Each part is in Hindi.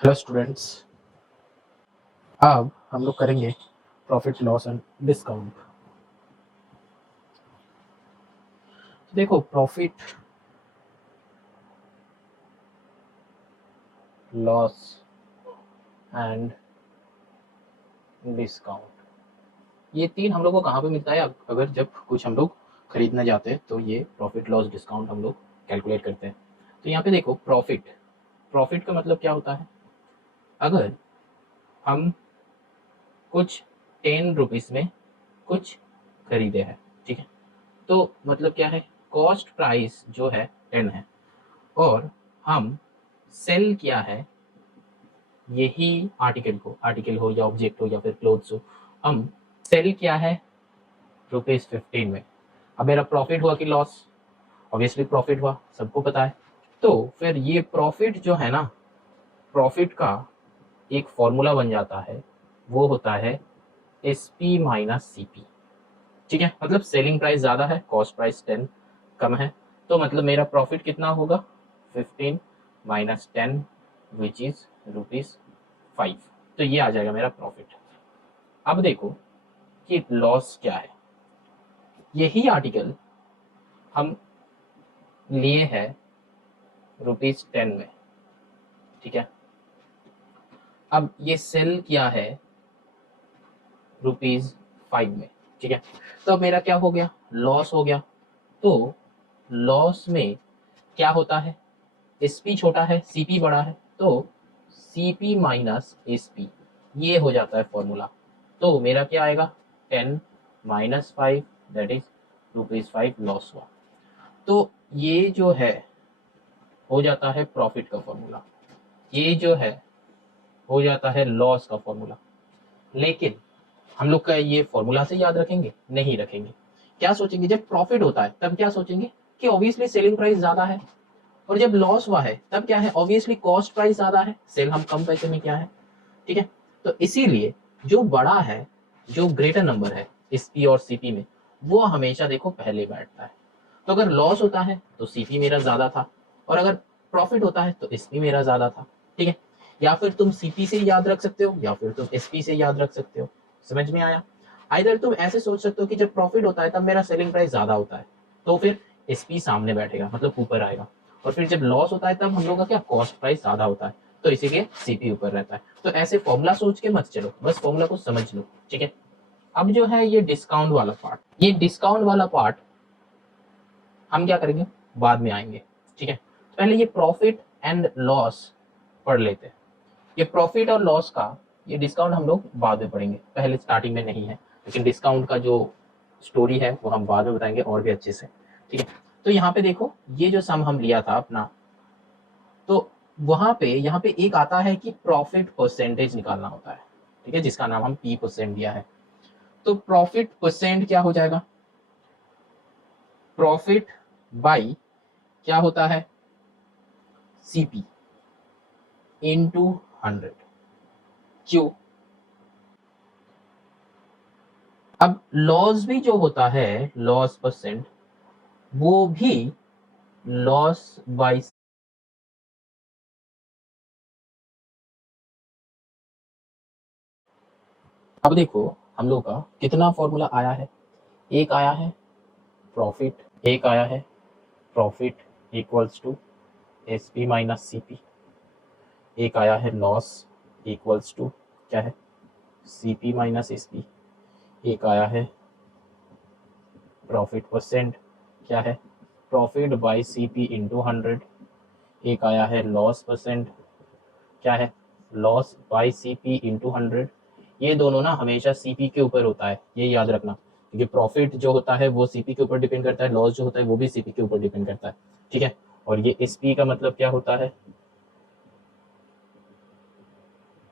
Hello students. अब हम लोग करेंगे प्रॉफिट लॉस एंड डिस्काउंट। देखो, प्रॉफिट लॉस एंड डिस्काउंट, ये तीन हम लोग को कहाँ पे मिलता है? अगर जब कुछ हम लोग खरीदने जाते हैं तो ये प्रॉफिट लॉस डिस्काउंट हम लोग कैलकुलेट करते हैं। तो यहाँ पे देखो, प्रॉफिट प्रॉफिट का मतलब क्या होता है? अगर हम कुछ 10 रुपीज़ में कुछ खरीदे हैं, ठीक है, तो मतलब क्या है? कॉस्ट प्राइस जो है 10 है और हम सेल किया है यही आर्टिकल हो या ऑब्जेक्ट हो या फिर क्लोथ्स हो, हम सेल किया है ₹15 में। अब मेरा प्रॉफिट हुआ कि लॉस? ऑब्वियसली प्रॉफिट हुआ, सबको पता है। तो फिर ये प्रॉफिट जो है ना, प्रॉफिट का एक फॉर्मूला बन जाता है, वो होता है SP माइनस CP। ठीक है, मतलब सेलिंग प्राइस ज़्यादा है, कॉस्ट प्राइस 10 कम है, तो मतलब मेरा प्रॉफिट कितना होगा? 15 माइनस 10 विच इज ₹5। तो ये आ जाएगा मेरा प्रॉफिट। अब देखो कि लॉस क्या है। यही आर्टिकल हम लिए है ₹10 में, ठीक है, अब ये सेल किया है ₹5 में, ठीक है, तो अब मेरा क्या हो गया? लॉस हो गया। तो लॉस में क्या होता है? SP छोटा है, CP बड़ा है, तो CP माइनस SP, ये हो जाता है फॉर्मूला। तो मेरा क्या आएगा? 10 माइनस 5 दैट इज ₹5 लॉस हुआ। तो ये जो है हो जाता है प्रॉफिट का फॉर्मूला, ये जो है हो जाता है लॉस का फॉर्मूला। लेकिन हम लोग का ये फॉर्मूला से याद रखेंगे? नहीं रखेंगे। क्या सोचेंगे? जब प्रॉफिट होता है तब क्या सोचेंगे कि ऑब्वियसली सेलिंग प्राइस ज्यादा है, और जब लॉस हुआ है तब क्या है? ऑब्वियसली कॉस्ट प्राइस ज्यादा है, सेल हम कम पैसे में क्या है, ठीक है। तो इसीलिए जो बड़ा है, जो ग्रेटर नंबर है SP और CP में, वो हमेशा देखो पहले बैठता है। तो अगर लॉस होता है तो CP मेरा ज्यादा था, और अगर प्रॉफिट होता है तो SP मेरा ज्यादा था, ठीक है। या फिर तुम CP से याद रख सकते हो या फिर तुम SP से याद रख सकते हो। समझ में आया? आइदर तुम ऐसे सोच सकते हो कि जब प्रॉफिट होता है तब मेरा सेलिंग प्राइस ज्यादा होता है, तो फिर SP सामने बैठेगा, मतलब ऊपर आएगा। और फिर जब लॉस होता है तब हम लोग का क्या? कॉस्ट प्राइस ज्यादा होता है, तो इसीलिए CP ऊपर रहता है। तो ऐसे फॉर्मूला सोच के मत चलो, बस फॉर्मूला को समझ लो, ठीक है। अब जो है ये डिस्काउंट वाला पार्ट, ये डिस्काउंट वाला पार्ट हम क्या करेंगे? बाद में आएंगे, ठीक है। पहले ये प्रॉफिट एंड लॉस पढ़ लेते हैं। ये प्रॉफिट और लॉस का ये डिस्काउंट हम लोग बाद में पढ़ेंगे, पहले स्टार्टिंग में नहीं है, लेकिन डिस्काउंट का जो स्टोरी है वो हम बाद में बताएंगे और भी अच्छे से, ठीक है। तो यहाँ पे देखो, ये जो सम हम लिया था अपना, तो वहां पे यहाँ पे एक आता है कि प्रॉफिट परसेंटेज निकालना होता है, ठीक है, जिसका नाम हम P% दिया है। तो प्रॉफिट परसेंट क्या हो जाएगा? प्रॉफिट बाई क्या होता है? CP into 100। क्यों? अब लॉस भी जो होता है, लॉस परसेंट, वो भी लॉस बाई। अब देखो हम लोग का कितना फॉर्मूला आया है। एक आया है प्रॉफिट, एक आया है profit equals to SP minus CP, एक आया है लॉस इक्वल्स टू क्या है? CP माइनस SP, एक आया है प्रॉफिट परसेंट, क्या है? प्रॉफिट बाई CP इंटू 100, एक आया है लॉस परसेंट, क्या है? Loss by CP into 100। ये दोनों ना हमेशा CP के ऊपर होता है, ये याद रखना, क्योंकि प्रॉफिट जो होता है वो CP के ऊपर डिपेंड करता है, लॉस जो होता है वो भी CP के ऊपर डिपेंड करता है, ठीक है। और ये SP का मतलब क्या होता है?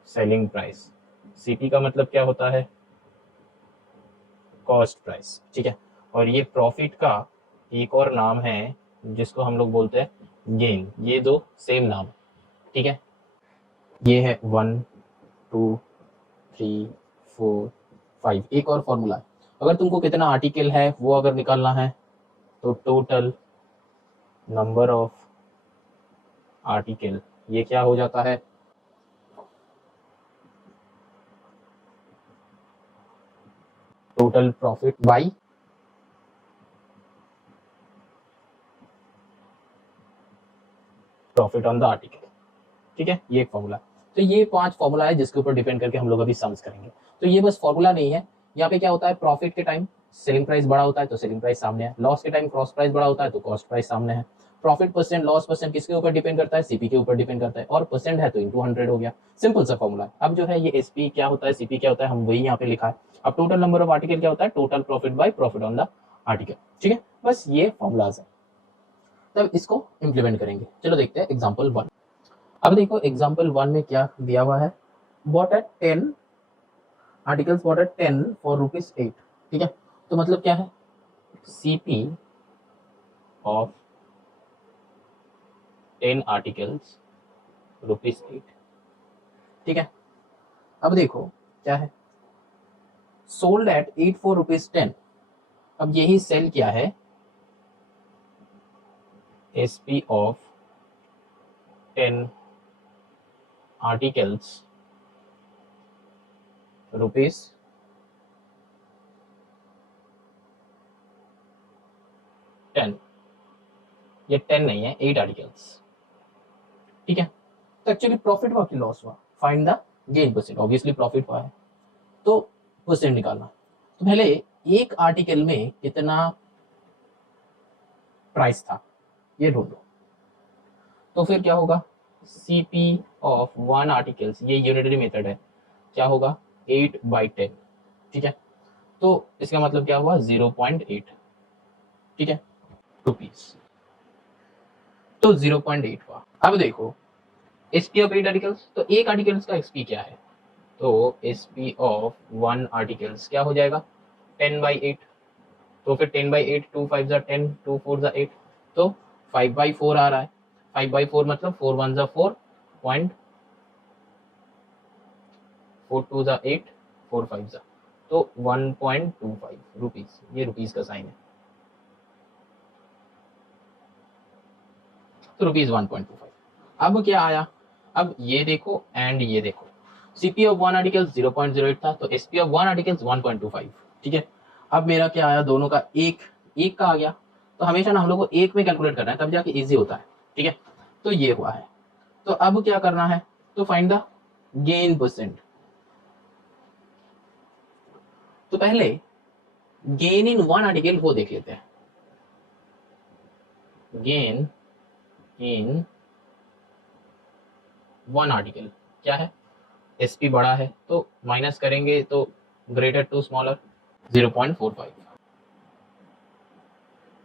Selling price. CP का मतलब क्या होता है? कॉस्ट प्राइस, ठीक है। और ये प्रॉफिट का एक और नाम है जिसको हम लोग बोलते हैं गेन। ये दो सेम नाम, ठीक है। ये है 1 2 3 4 5, एक और फॉर्मूला है। अगर तुमको कितना आर्टिकल है वो अगर निकालना है, तो टोटल नंबर ऑफ आर्टिकल, ये क्या हो जाता है? Total profit by profit on the article. ठीक है, ये एक फॉर्मूला। तो ये 5 फॉर्मूला है जिसके ऊपर डिपेंड करके हम लोग अभी सम्स करेंगे। तो ये बस फॉर्मूला नहीं है, यहाँ पे क्या होता है, प्रॉफिट के टाइम सेलिंग प्राइस बड़ा होता है तो सेलिंग प्राइस सामने है, लॉस के टाइम कॉस्ट प्राइस बड़ा होता है तो कॉस्ट प्राइस सामने है। प्रॉफिट परसेंट लॉस परसेंट किसके ऊपर डिपेंड करता है, सीपी के ऊपर डिपेंड करता है, और परसेंट है तो इंटू 100 हो गया। सिंपल सा फॉर्मूला है। अब जो है ये एसपी क्या होता है, सीपी क्या होता है, हम वही यहाँ पे लिखा है। अब टोटल नंबर ऑफ आर्टिकल क्या होता है, total profit by profit on the article. ठीक है, बस ये फॉर्मूलाज है। तब इसको इंप्लीमेंट करेंगे। चलो देखते हैं एग्जाम्पल 1। अब देखो एग्जाम्पल 1 में क्या दिया हुआ है, bought at 10 articles bought at 10 for ₹8। ठीक है, तो मतलब क्या है, सीपी ऑफ 10 आर्टिकल्स ₹8। ठीक है, अब देखो क्या है, सोल्ड एट 8 फॉर ₹10। अब यही सेल क्या है, एसपी ऑफ 10 आर्टिकल्स ₹10। ये 10 नहीं है, 8 आर्टिकल्स। ठीक है, तो एक्चुअली प्रॉफिट हुआ कि लॉस हुआ, find the gain percent. Obviously profit हुआ है तो परसेंट निकालना। तो पहले एक आर्टिकल में कितना प्राइस था ये ढूंढो। तो फिर क्या होगा, सीपी ऑफ 1 आर्टिकल्स, ये यूनिटरी मेथड है, क्या होगा 8/10। ठीक है, तो इसका मतलब क्या हुआ 0.8। ठीक है, रुपीज, तो 0.8 हुआ। अब देखो एसपी ऑफ 8 आर्टिकल्स, तो एक आर्टिकल्स का एसपी क्या है, तो एसपी ऑफ 1 आर्टिकल्स क्या हो जाएगा 10/8। तो फिर 10/8, 2 5 जा 10, 2 4 जा 8, तो 5/4 आ रहा है। 5/4 मतलब 4 1 जा 4 पॉइंट, 4 2 जा 8, 4 5 जा, तो 1.25 रुपीज। ये रुपीज का साइन है, तो रुपीज 1.25। अब क्या आया, अब ये देखो एंड ये देखो, सीपी ऑफ 1 आर्टिकल 0.08 था, तो एसपी ऑफ 1 आर्टिकल 1.25। ठीक है, अब मेरा क्या आया, दोनों का एक एक का आ गया। तो हमेशा ना हम लोग को एक में कैलकुलेट करना है, तब जाके इजी होता है। ठीक है, तो ये हुआ है। तो अब क्या करना है, तो फाइंड द गेन परसेंट। तो पहले गेन इन 1 आर्टिकल वो देख लेते हैं। गेन इन 1 आर्टिकल क्या है, एसपी बड़ा है तो माइनस करेंगे तो ग्रेटर टू स्मॉलर 0.45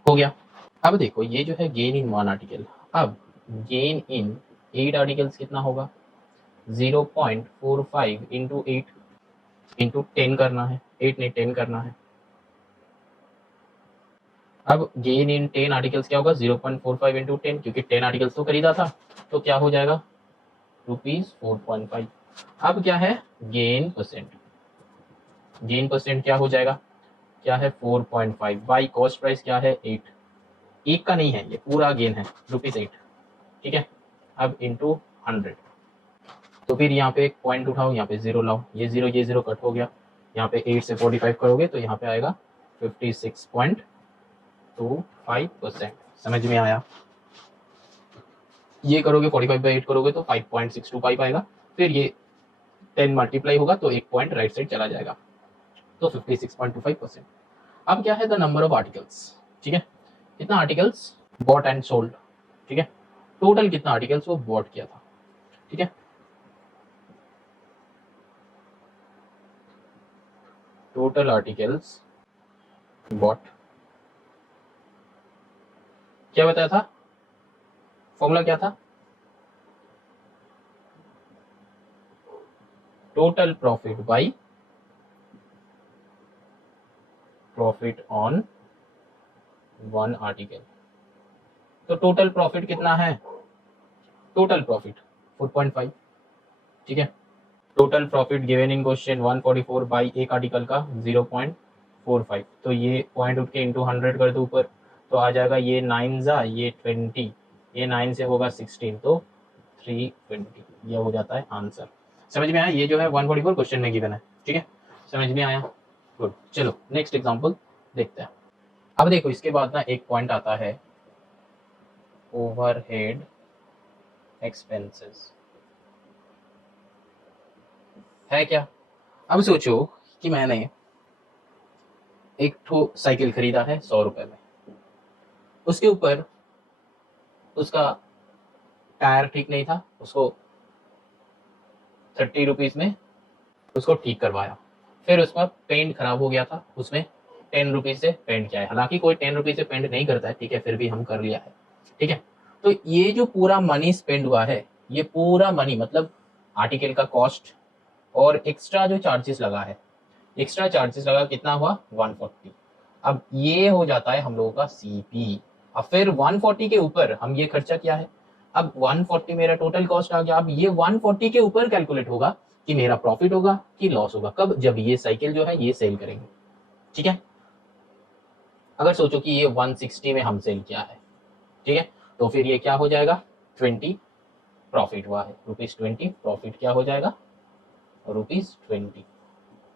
हो गया। अब देखो ये जो है गेन इन 1 आर्टिकल, अब गेन इन 8 आर्टिकल्स कितना होगा, 0.45 इंटू 8 इंटू 10 करना है, 8 ने 10 करना है। अब गेन इन 10 आर्टिकल्स क्या होगा, 0.45 इंटू 10, क्योंकि 10 आर्टिकल्स तो खरीदा था, तो क्या हो जाएगा ₹4.5। अब क्या है गेन परसेंट, गेन परसेंट क्या हो जाएगा, क्या है 4.5 बाई कॉस्ट प्राइस क्या है 8। एक का नहीं है, ये पूरा गेन है ₹8। ठीक है, अब इंटू 100, तो फिर यहाँ पे एक पॉइंट उठाओ, यहाँ पे 0 लाओ, ये 0 कट हो गया, यहाँ पे 8 से 45 करोगे तो यहाँ पे आएगा 56.25%। समझ में आया, ये करोगे 45/8 करोगे तो 5.625 आएगा, फिर ये 10 मल्टीप्लाई होगा तो एक पॉइंट राइट साइड चला जाएगा, तो 56.25%। अब क्या है द नंबर ऑफ आर्टिकल्स। ठीक है, कितना आर्टिकल्स बॉट एंड सोल्ड। ठीक है, टोटल कितना आर्टिकल्स वो बॉट किया था। ठीक है, टोटल आर्टिकल्स बॉट, क्या बताया था, फॉर्मूला क्या था, total profit by profit on 1 article. तो टोटल प्रॉफिट कितना है, टोटल प्रॉफिट 4.5। ठीक है, total profit given in question 144 by एक आर्टिकल का 0.45, तो ये पॉइंट उठ के इंटू 100 कर दो ऊपर, तो आ जाएगा ये 9 जा ये 20, ये 9 से होगा 16, तो 320, ये हो जाता है आंसर। समझ में आया, ये जो है 144 क्वेश्चन में गिवन है। ठीक है, समझ में आया, गुड, चलो नेक्स्ट एग्जांपल देखते हैं। अब देखो इसके बाद ना एक पॉइंट आता है ओवरहेड एक्सपेंसेस, है क्या। अब सोचो कि मैंने एक ठो साइकिल खरीदा है 100 रुपए में, उसके ऊपर उसका टायर ठीक नहीं था, उसको 30 रुपीज में उसको ठीक करवाया। फिर उसका पेंट खराब हो गया था, उसमें 10 रुपीज से पेंट किया है। हालांकि कोई 10 रुपीज से पेंट नहीं करता है, ठीक है, फिर भी हम कर लिया है, ठीक है। तो ये जो पूरा मनी स्पेंड हुआ है, ये पूरा मनी मतलब आर्टिकल का कॉस्ट और एक्स्ट्रा जो चार्जेस लगा है, एक्स्ट्रा चार्जेस लगा कितना हुआ 140। अब ये हो जाता है हम लोगों का सीपी। अब फिर 140 के ऊपर हम ये खर्चा किया है, अब 140 मेरा टोटल कॉस्ट आ गया। अब ये 140 के ऊपर कैलकुलेट होगा कि मेरा प्रॉफिट होगा कि लॉस होगा, कब, जब ये साइकिल जो है ये सेल करेंगे, ठीक है। अगर सोचो कि ये 160 में हम सेल किया है, ठीक है, तो फिर ये क्या हो जाएगा 20 प्रॉफिट हुआ है, ₹20 प्रॉफिट क्या हो जाएगा ₹20,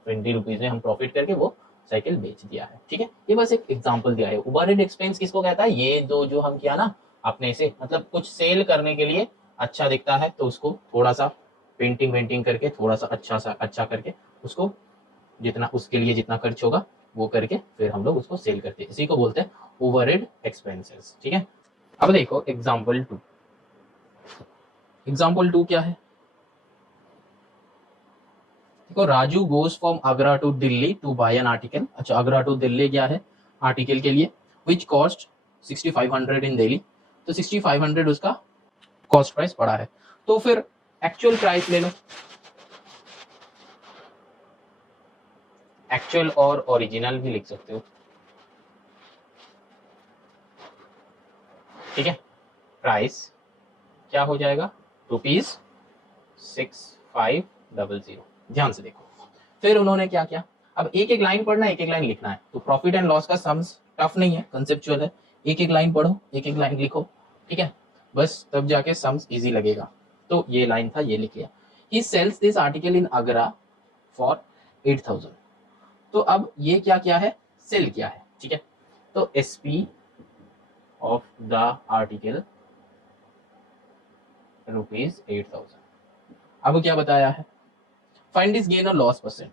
20 रुपीज में हम प्रॉफिट करके वो साइकिल बेच दिया है, ठीक है। ये बस एक एग्जांपल दिया है। ओवरहेड एक्सपेंस किसको कहता है, ये दो जो हम किया ना अपने से, मतलब कुछ सेल करने के लिए अच्छा दिखता है तो उसको थोड़ा सा पेंटिंग वेंटिंग करके थोड़ा सा अच्छा करके उसको जितना उसके लिए जितना खर्च होगा वो करके फिर हम लोग उसको सेल करते हैं, इसी को बोलते हैं ओवरहेड एक्सपेंसेस, ठीक है। अब देखो एग्जाम्पल 2, एग्जाम्पल 2 क्या है, देखो Raju goes from Agra to Delhi to buy an article. अच्छा, आगरा टू दिल्ली गया है आर्टिकल के लिए, विच कॉस्ट 6500 इन दिल्ली। तो 6500 उसका कॉस्ट प्राइस पड़ा है, तो फिर एक्चुअल प्राइस ले लो, एक्चुअल और ओरिजिनल भी लिख सकते हो, ठीक है। प्राइस क्या हो जाएगा ₹6500। ध्यान से देखो, फिर उन्होंने क्या किया, अब एक एक लाइन पढ़ना है, एक एक लाइन लिखना है। तो प्रॉफिट एंड लॉस का सम्स टफ नहीं है, कंसेप्चुअल है, एक एक लाइन पढ़ो, एक एक लाइन लिखो, ठीक है, बस तब जाके सम्स इजी लगेगा। तो ये लाइन था, ये लिख लिया, he sells this article in Agra for 8000। तो अब ये क्या किया है, सेल किया है, ठीक है। तो एसपी ऑफ द आर्टिकल ₹8000। अब क्या बताया है, फाइंड दिस गेन और लॉस परसेंट।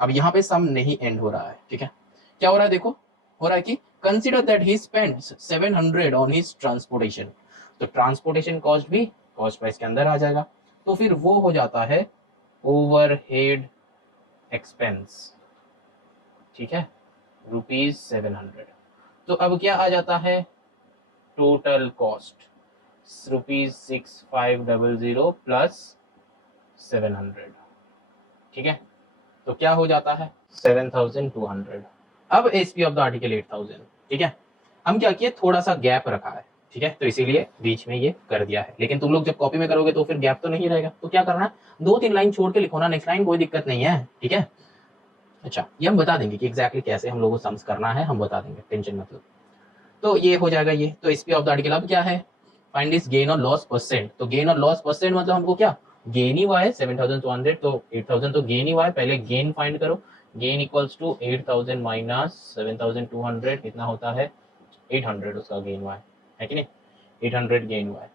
अब यहाँ पे सम नहीं एंड हो रहा है, ठीक है। क्या हो रहा है देखो, हो रहा है कि consider that he spends 700 on his transportation. तो ट्रांसपोर्टेशन कॉस्ट भी कॉस्ट प्राइस के अंदर आ जाएगा, तो फिर वो हो जाता है ओवरहेड एक्सपेंस, ठीक है, ₹700। तो अब क्या आ जाता है, टोटल कॉस्ट ₹6500 प्लस 700, ठीक है। तो क्या हो जाता है 7200। अब एसपी ऑफ द आर्टिकल 8000, ठीक है। हम क्या किए, थोड़ा सा गैप रखा है, ठीक है, तो इसीलिए बीच में ये कर दिया है। लेकिन तुम लोग जब कॉपी में करोगे तो फिर गैप तो नहीं रहेगा, तो क्या करना है, 2-3 लाइन छोड़ के लिखो ना, नेक्स्ट लाइन कोई दिक्कत नहीं है, ठीक है। अच्छा, ये हम बता देंगे कि एग्जैक्टली कैसे हम लोगों को सम्स करना है, हम बता देंगे, टेंशन मत लो। तो ये हो जाएगा ये, तो एसपी ऑफ द आर्टिकल अब क्या है, फाइंड दिस गेन और लॉस परसेंट। तो गेन और लॉस परसेंट मतलब हमको क्या, गेन ही हुआ है 7200, तो 8000 तो गेन ही हुआ है, पहले गेन फाइंड करो। गेन इक्वल्स टू 8000 माइनस 7200 कितना होता है 800, उसका गेन हुआ है कि नहीं, 800 गेन हुआ है।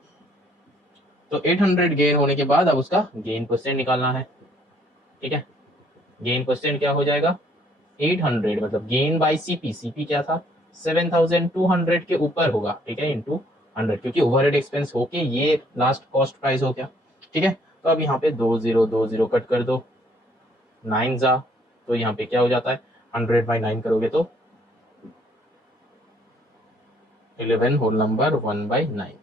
तो 800 गेन होने के बाद अब उसका गेन परसेंट निकालना है, ठीक है। गेन परसेंट क्या हो जाएगा 800 मतलब गेन बाय सीपी, सीपी क्या था 7200 के ऊपर होगा, ठीक है, इंटू 100, क्योंकि ओवरहेड एक्सपेंस होके ये लास्ट कॉस्ट प्राइस हो गया, ठीक है। तो अब यहाँ पे 20 कट कर दो, 9 जा, तो यहाँ पे क्या हो जाता है 100/9 करोगे तो 11 होल नंबर 1/9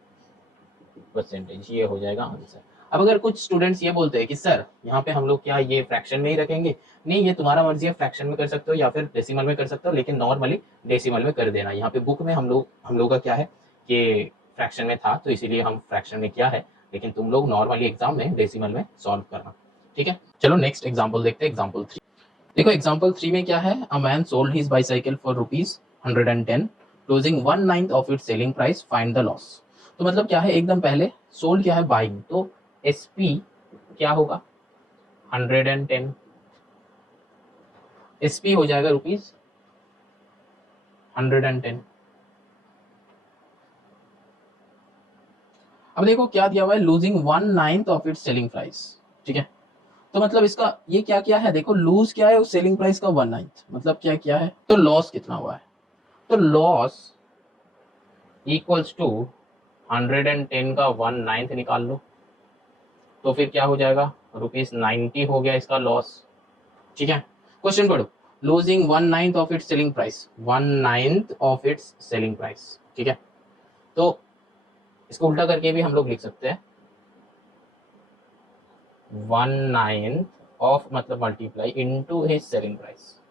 परसेंटेज, ये हो जाएगा आंसर। अब अगर कुछ स्टूडेंट्स ये बोलते हैं कि सर यहाँ पे हम लोग क्या ये फ्रैक्शन में ही रखेंगे, नहीं ये तुम्हारा मर्जी है, फ्रैक्शन में कर सकते हो या फिर डेसिमल में कर सकते हो, लेकिन नॉर्मली डेसिमल में कर देना। यहाँ पे बुक में हम लोग का क्या है कि फ्रैक्शन में था तो इसीलिए हम फ्रैक्शन में किया है, लेकिन तुम लोग नॉर्मली एग्जाम में डेसिमल में सॉल्व करना, ठीक है। चलो नेक्स्ट एग्जाम्पल देखते हैं, एग्जाम्पल 3। देखो एग्जाम्पल 3 में क्या है, a man sold his bicycle for ₹110, closing 1/9 of its selling price, find the loss. तो मतलब क्या है, एकदम पहले सोल्ड क्या है बाइंग, तो एसपी क्या होगा 110, एसपी हो जाएगा ₹110। अब देखो क्या दिया हुआ है, losing 1/9 of its selling price. ठीक है, तो मतलब इसका ये क्या क्या है, देखो लूज क्या है उस सेलिंग प्राइस का 1/9, मतलब क्या क्या है, तो लॉस कितना हुआ है, तो लॉस इक्वल्स टू 110 का 1/9 निकाल लो, तो फिर क्या हो जाएगा, ₹90 हो गया इसका लॉस। ठीक है, क्वेश्चन पढ़ो, losing 1/9 of its selling price, 1/9 of its selling price. ठीक है, तो इसको उल्टा करके भी हम लोग लिख सकते हैं, 1/9 ऑफ मतलब multiply into his selling price.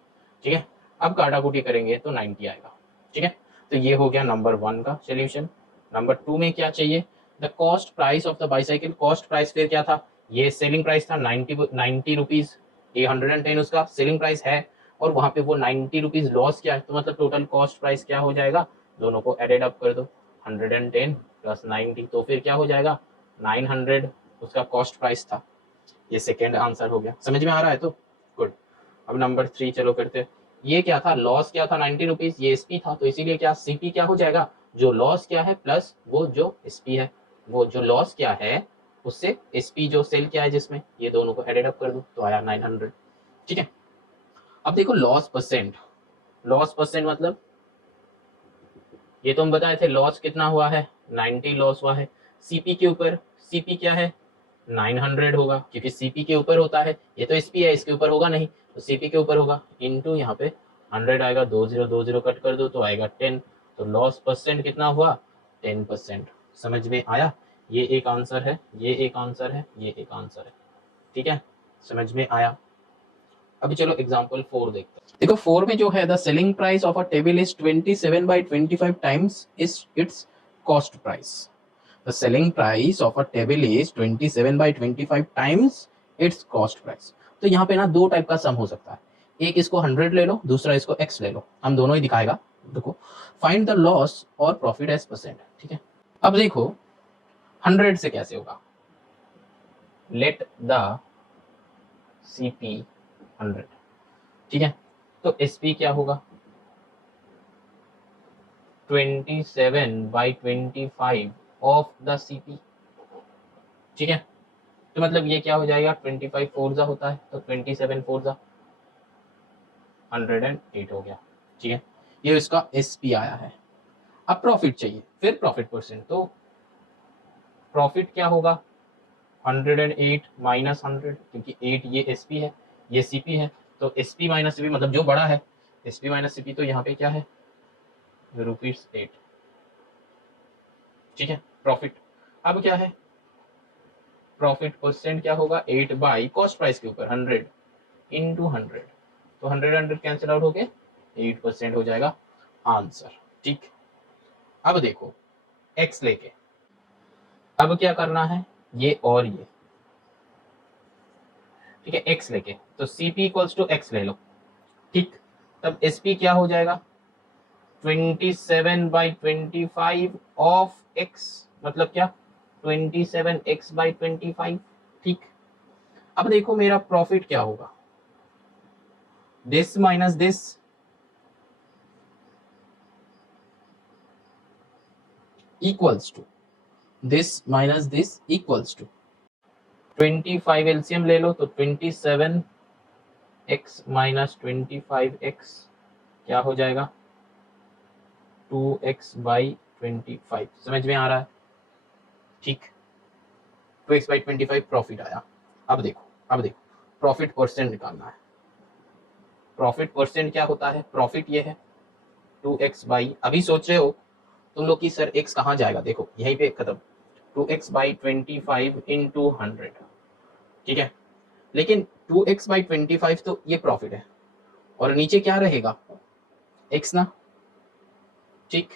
ठीक है, अब काटाकुटी करेंगे तो 90 आएगा। ठीक है, तो ये हो गया नंबर 1 का सोल्यूशन। नंबर 2 में क्या चाहिए, the cost price of the bicycle. Cost price फिर क्या था, ये सेलिंग प्राइस था 90 रुपीज, ये 110 उसका सेलिंग प्राइस है, और वहां पे वो 90 रुपीज लॉस क्या है, तो मतलब टोटल कॉस्ट प्राइस क्या हो जाएगा, दोनों को एडेड अप कर दो, 110 प्लस 90, तो फिर क्या हो जाएगा, 900 उसका कॉस्ट प्राइस था। ये सेकेंड आंसर हो गया, समझ में आ रहा है, तो गुड। अब नंबर 3 चलो करते हैं, ये क्या था, लॉस क्या था 90 रुपीज, ये एसपी था, तो इसीलिए क्या सीपी क्या हो जाएगा, जो लॉस क्या है प्लस वो जो एसपी है, वो जो लॉस क्या है उससे एसपी जो सेल क्या है जिसमें, ये दोनों को एडेड अप कर दो तो आया 900। ठीक है, अब देखो लॉस परसेंट, लॉस परसेंट मतलब ये तो हम बताए थे लॉस कितना हुआ है, 90 लॉस हुआ है, सीपी के ऊपर, सीपी क्या है 900 होगा, क्योंकि सीपी के ऊपर होता है, ये तो एसपी है इसके ऊपर होगा नहीं, तो सीपी के ऊपर होगा, इनटू यहाँ पे 100 आएगा, 20 कट कर दो तो आएगा 10, तो लॉस परसेंट कितना हुआ 10%। समझ में आया, ये एक आंसर है, ये एक आंसर है, ये एक आंसर है। ठीक है, समझ में आया। अभी चलो एग्जांपल 4 देखते हैं। देखो 4 में जो है, the selling price of a table is 27/25 times is it's cost price. The selling price of a table is 27/25 times its cost price। तो यहाँ पे ना दो टाइप का सम हो सकता है, एक इसको 100 ले लो, दूसरा इसको x ले लो, हम दोनों ही दिखाएगा। देखो फाइंड द लॉस और प्रॉफिट एज परसेंट। ठीक है, अब देखो 100 से कैसे होगा, लेट द सीपी 100। ठीक है, तो एसपी क्या होगा 27/25 ऑफ द सीपी। ठीक है, तो मतलब ये क्या हो जाएगा, 25 फोर्जा होता है, तो 27 फोर्जा 108 हो गया। ठीक है, ये इसका एसपी आया है। अब प्रॉफिट चाहिए, फिर प्रॉफिट परसेंट, तो प्रॉफिट क्या होगा 108 माइनस 100, क्योंकि 8 ये एसपी है, ये सीपी है, तो एसपी माइनस सीपी मतलब जो बड़ा है, एसपी माइनस सीपी, तो यहाँ पे क्या है ₹8। ठीक है, प्रॉफिट, अब क्या है प्रॉफिट परसेंट क्या होगा 8 बाई कॉस्ट प्राइस के ऊपर 100 इंटू 100, तो 100 कैंसिल आउट हो गए, 8% हो जाएगा आंसर। ठीक, अब देखो एक्स लेके, अब क्या करना है, ये और ये, ठीक है, एक्स लेके, तो सीपी इक्वल्स टू एक्स ले लो। ठीक, तब एसपी क्या हो जाएगा 27/25 ऑफ एक्स, मतलब क्या 27x/25। ठीक, अब देखो मेरा प्रॉफिट क्या होगा, this minus this, equals to this minus this equals to 25 LCM ले लो, तो 27x माइनस 25x क्या हो जाएगा 2x/25। समझ में आ रहा है, ठीक, 2x/25 प्रॉफिट आया। अब देखो, अब देखो प्रॉफिट परसेंट निकालना है, प्रॉफिट परसेंट क्या होता है, प्रॉफिट ये है 2x बाई, अभी सोच रहे हो तुम लोग कि सर x कहाँ जाएगा, देखो यहीं पे खत्म, 2x/25 इंटू 100। ठीक है, लेकिन 2x/25 तो ये प्रॉफिट है, और नीचे क्या रहेगा x ना। ठीक,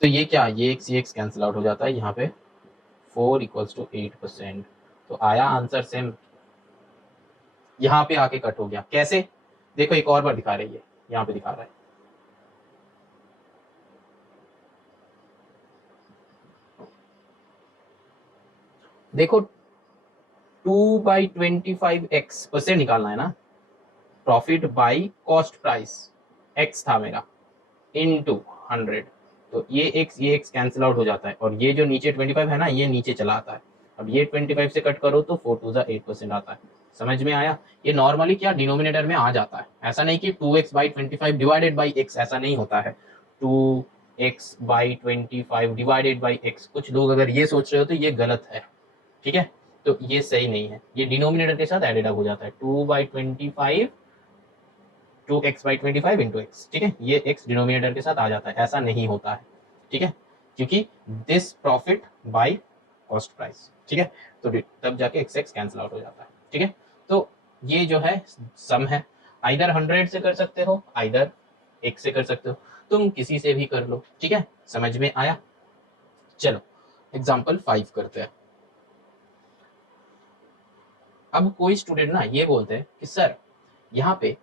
तो ये क्या, ये x कैंसिल आउट हो जाता है, यहाँ पे 4 इक्वल्स टू 8%, तो आया आंसर सेम, यहाँ पे आके कट हो गया, कैसे देखो एक और बार दिखा रही है, यहाँ पे दिखा रहा है, देखो 2/25x परसेंट निकालना है ना, profit by cost price x था मेरा इनटू 100, तो ये x कैंसिल आउट हो जाता है और ये जो नीचे 25 है ना ये नीचे चला आता है। अब ये 25 से कट करो तो 4 टू 8% आता है। समझ में आया? ये नॉर्मली क्या डिनोमिनेटर में आ जाता है, ऐसा नहीं कि 2x by 25 divided by x, ऐसा नहीं होता है। 2x by 25 divided by x, कुछ लोग अगर ये सोच रहे हो तो ये गलत है, ठीक है, तो ये सही नहीं है, ये डिनोमिनेटर के साथ एडेड अप हो जाता है। 2/25 2x/25 इंटू एक्स, ठीक है, ये x डिनोमिनेटर के साथ आ जाता है, ऐसा नहीं होता है, ठीक है, क्योंकि this profit by cost price, ठीक है, तो तब जाके x कैंसिल आउट हो जाता है, ठीक है। तो ये जो है सम है, आइदर 100 से कर सकते हो, आइदर x से कर सकते हो, तुम किसी से भी कर लो, ठीक है। समझ में आया? चलो एग्जाम्पल 5 करते हैं। अब कोई स्टूडेंट ना ये बोलते हैं कि सर यहाँ पे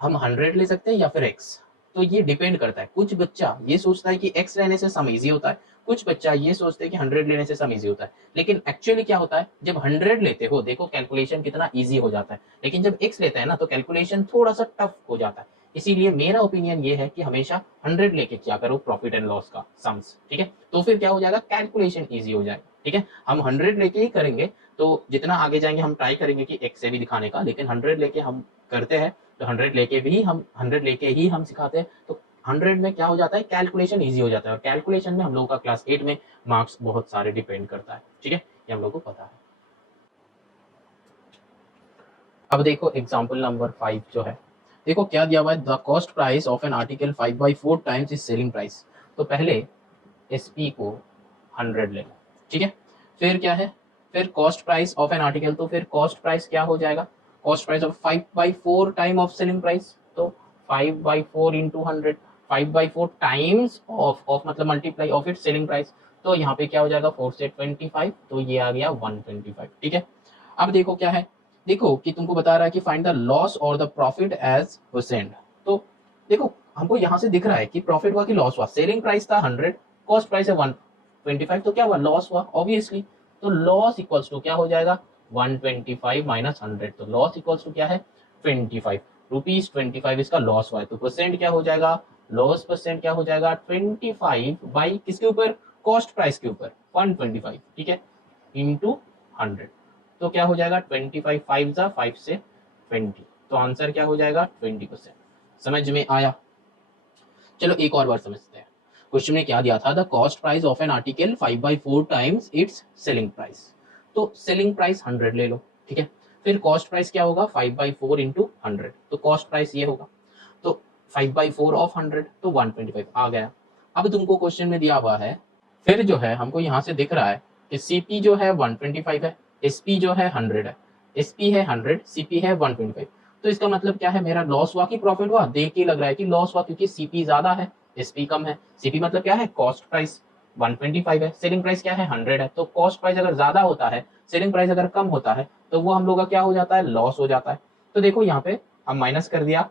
हम 100 ले सकते हैं या फिर x, तो ये डिपेंड करता है। कुछ बच्चा ये सोचता है कि x लेने से सम इजी होता है, कुछ बच्चा ये सोचते हैं कि 100 लेने से सम इजी होता है, लेकिन एक्चुअली क्या होता है, जब 100 लेते हो देखो कैलकुलेशन कितना इजी हो जाता है, लेकिन जब x लेते हैं ना तो कैलकुलेशन थोड़ा सा टफ हो जाता है। इसीलिए मेरा ओपिनियन ये है कि हमेशा 100 लेके क्या करो, प्रॉफिट एंड लॉस का सम्स, ठीक है, तो फिर क्या हो जाएगा, कैलकुलेशन ईजी हो जाएगा, ठीक है। हम 100 लेके ही करेंगे, तो जितना आगे जाएंगे हम ट्राई करेंगे कि x से भी दिखाने का, लेकिन 100 लेके हम करते हैं तो 100 लेके ही हम सिखाते हैं, तो 100 में क्या हो जाता है, कैलकुलेशन इजी हो जाता है, और कैलकुलेशन में हम लोगों का क्लास 8 में मार्क्स बहुत सारे डिपेंड करता है, ठीक है, ये हम लोग को पता है। अब देखो एग्जांपल नंबर 5 जो है, देखो क्या दिया हुआ है, the cost price of an article 5/4 times is selling price. तो पहले एसपी को 100 ले लो, ठीक है, फिर क्या है, फिर cost price of an article, तो फिर कॉस्ट प्राइस क्या हो जाएगा, cost price of 5/4 time of selling price, तो 5/4 इंटू 100, 5/4 टाइम्स ऑफ मतलब multiply of it selling price, तो यहाँ पे क्या हो जाएगा 4 से 25, तो ये आ गया 125, ठीक है। अब देखो क्या है, देखो कि तुमको बता रहा है कि फाइंड द लॉस और द प्रॉफिट एज परसेंट, तो देखो हमको यहाँ से दिख रहा है कि प्रॉफिट हुआ कि लॉस हुआ, सेलिंग प्राइस था 100, कॉस्ट प्राइस है 125, तो क्या हुआ, लॉस हुआ ऑब्वियसली, तो लॉस इक्वल्स टू क्या हो जाएगा, 125 माइनस 100, तो लॉस इक्वल्स टू क्या है, 25 रुपीज, 25 इसका लॉस हुआ है, तो परसेंट क्या हो जाएगा, लॉस परसेंट क्या हो जाएगा, 25 बाई किसके ऊपर, कॉस्ट प्राइस के ऊपर 125, ठीक है, इंटू 100, तो क्या हो जाएगा 25 5 जा 5 से 20, तो आंसर क्या हो जाएगा 20%। समझ में आया? चलो एक और बार समझते हैं। क्वेश्चन में क्या दिया था, the cost price of an article 5/4 times it's selling price, तो सेलिंग प्राइस 100 ले लो, ठीक है, फिर कॉस्ट प्राइस क्या होगा 5/4 इंटू 100, तो कॉस्ट प्राइस ये होगा, तो 5/4 ऑफ 100 तो 125 आ गया। अब तुमको क्वेश्चन में दिया हुआ है, फिर जो है हमको यहाँ से दिख रहा है कि सीपी जो है 125 है, एसपी जो है 100 है, एसपी है 100, सीपी है 125, तो इसका मतलब क्या है, मेरा लॉस हुआ कि प्रॉफिट हुआ, देख के लग रहा है कि लॉस हुआ, क्योंकि सीपी ज्यादा है एसपी कम है। सीपी मतलब क्या है, कॉस्ट प्राइस 125 है, सेलिंग प्राइस क्या है 100 है, तो कॉस्ट प्राइस अगर ज्यादा होता है, सेलिंग प्राइस अगर कम होता है, तो वो हम लोग का क्या हो जाता है, लॉस हो जाता है। तो देखो यहाँ पे हम माइनस कर दिया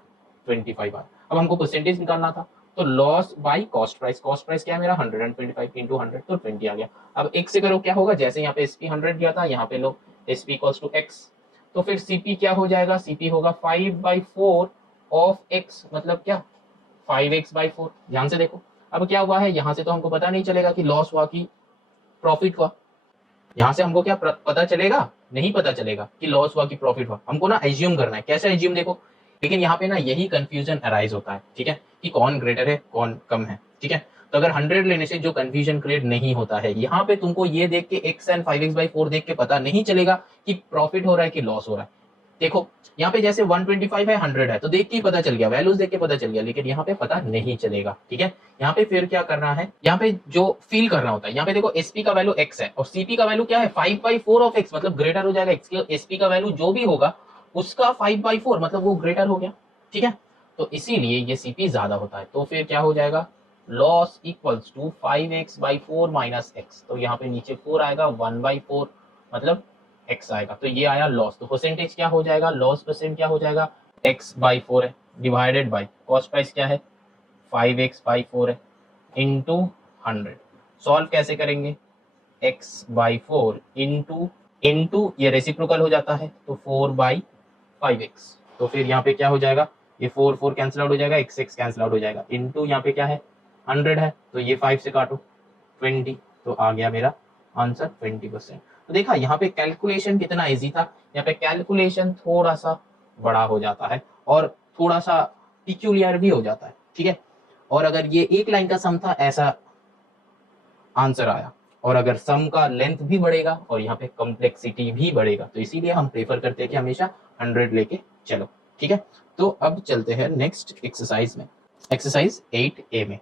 25 बार, अब हमको परसेंटेज निकालना था, तो loss by cost price, cost price क्या है मेरा 125 इंटू 100, तो 20 आ गया। अब एक से करो क्या होगा, जैसे यहाँ पे एसपी 100 दिया था, यहाँ पे लो एसपी इक्वल्स टू एक्स, तो फिर सीपी क्या हो जाएगा, सीपी होगा 5/4 ऑफ एक्स, मतलब क्या 5x/4, ध्यान से देखो। अब क्या हुआ है, यहाँ से तो हमको पता नहीं चलेगा कि लॉस हुआ कि प्रॉफिट हुआ, यहाँ से हमको क्या पता चलेगा, नहीं पता चलेगा कि लॉस हुआ कि प्रॉफिट हुआ, हमको ना एज्यूम करना है, कैसे एज्यूम देखो, लेकिन यहाँ पे ना यही कंफ्यूजन अराइज होता है, ठीक है, कि कौन ग्रेटर है कौन कम है, ठीक है। तो अगर 100 लेने से जो कंफ्यूजन क्रिएट नहीं होता है, यहाँ पे तुमको ये देख के x एंड 5x/4 देख के पता नहीं चलेगा कि प्रॉफिट हो रहा है कि लॉस हो रहा है। देखो यहाँ पे जैसे 125 है 100 है, तो देख के ही पता चल गया, वैल्यूज देख के पता चल गया, लेकिन यहाँ पे पता नहीं चलेगा, ठीक है। यहाँ पे फिर क्या करना है, यहाँ पे जो फील करना होता है, यहाँ पे देखो एसपी का वैल्यू x है और सीपी का वैल्यू क्या है 5/4 ऑफ x, मतलब ग्रेटर हो जाएगा x की, एसपी का वैल्यू जो भी होगा उसका 5/4 मतलब वो ग्रेटर हो गया, ठीक है, तो इसीलिए ये सीपी ज्यादा होता है, तो फिर क्या हो जाएगा, loss equals to 5x/4 minus x, तो यहाँ पे नीचे 4 आएगा, 1/4 मतलब x आएगा, तो ये आया लॉस, तो परसेंटेज क्या हो जाएगा, लॉस परसेंट क्या हो जाएगा, x/4 है डिवाइडेड बाई कॉस्ट प्राइस क्या है 5x/4 है इंटू 100, सॉल्व कैसे करेंगे, x/4 इंटू इंटू ये रेसिप्रोकल हो जाता है, तो 4/5x, तो फिर यहाँ पे क्या हो जाएगा, ये 4 4 कैंसिल आउट हो जाएगा, x x कैंसिल आउट हो जाएगा, इनटू यहाँ पे क्या है 100 है, तो ये 5 से काटो 20, तो आ गया मेरा आंसर 20%। तो देखा यहाँ पे कैलकुलेशन कितना इजी था, यहाँ पे कैलकुलेशन थोड़ा सा बड़ा हो जाता है और थोड़ा सा पिक्यूलियर भी हो जाता है, ठीक है। और अगर ये एक लाइन का सम था, ऐसा आंसर आया, और अगर सम का लेंथ भी बढ़ेगा और यहाँ पे कॉम्प्लेक्सिटी भी बढ़ेगा, तो इसीलिए हम प्रेफर करते हैं कि हमेशा 100 लेके चलो, ठीक है। तो अब चलते हैं नेक्स्ट एक्सरसाइज में, एक्सरसाइज 8A में।